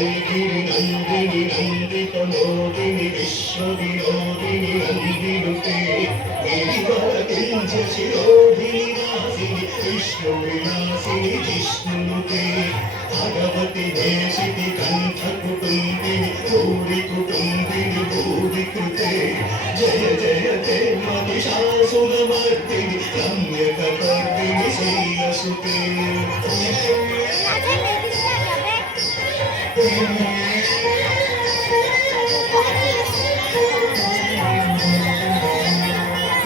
वैगिरि नन्दिनि नन्दितमोदिनि विश्वविनोदिनि नन्दिनुते गिरिवरकिञ्जशिरोधिनि वासिनि विष्णुविलासिनि जिष्णुनुते भगवति देशिति कण्ठकुटुम्बिनि भूरि कुटुम्बिनि भूरि कृते जय जय ते महिषासुरमर्दिनि रम्यकपर्दिनि शैलसुते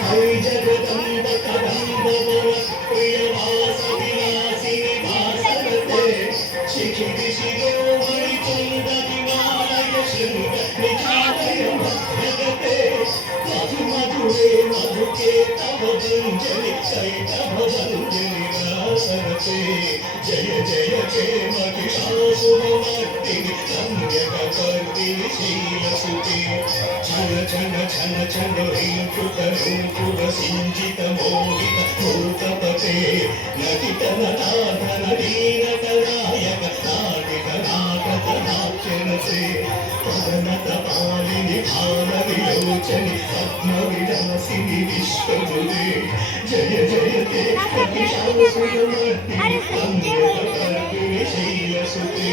हरि जगदम्ब कदम्ब प्रियवासविलासिनि वासरते शिखिरि शिरोमणि कुन्दविमालय शृङ्गनिचालय मध्यगते मधु मधुरे मधुके तव भञ्जनि चैतव भञ्जनि रासरते जय जय जय महिषासुरमर्दिनि रम्यकपर्दिनि शैलसुते छन छन छन छन ह्रीङ्कृत नूपुर सिञ्चित मोहित भूतपते नटित नटाधर लीनत नायक नाटित नाटक नाट्यनते पवनत पालिनि भान विलोचनि पद्मविलासिनि विश्वदुते जय जय ते महिषासुरमर्दिनि रम्यकपर्दिनि शैलसुते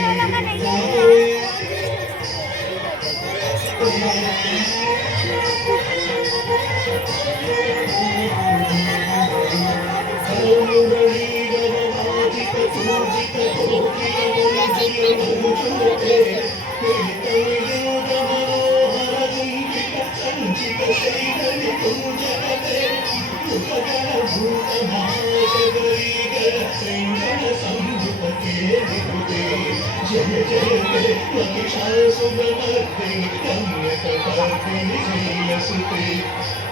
मुरलीगरवादित पूजित कोकिलमञ्जुलमञ्जुलते पीतविलोकमनोहर गुम्फित सञ्चित शैलनिकुञ्जगते युगगणभूतमहाशबरीगर शृङ्गण संयुपते विभुते जय जय ते महिषासुरमर्दिनि रम्यकपर्दिनि शैलसुते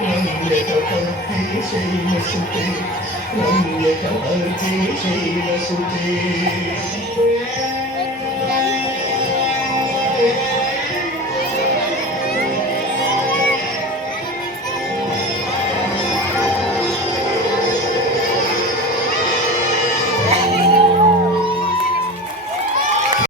रम्यकपर्दिनि शैलसुते रम्यकपर्दिनि शैलसुते